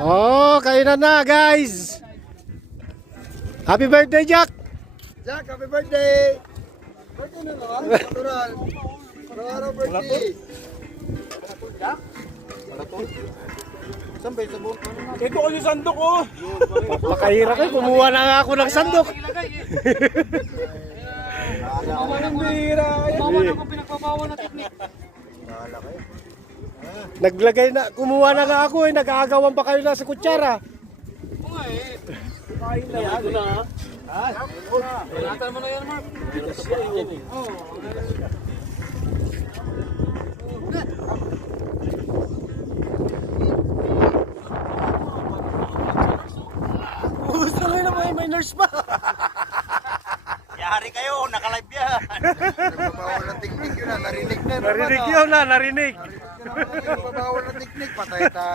Oh, kainan na guys. Happy birthday, Jack. Jack, happy birthday! Birthday na naman, natural. Araw-araw birthday. Saan ba yung sabon? Ito kasi sandok oh. Pakahirap eh, kumuha na nga ako ng sandok. Ang bihira. Bawal ako pinagpapawa na teknik. Naglagay na, kumuha na nga ako eh, nag-aagawan pa kayo na sa kutsara. Oo nga eh. Kain na yan. Balatan mo na yan, Mark. Oo. Gusto rin naman may nurse pa. Yari kayo, nakalive yan. Nagbabawal ng teknik yun na, narinig na. Narinig yun na, narinig. Nagbabawal ng teknik, patay tayo.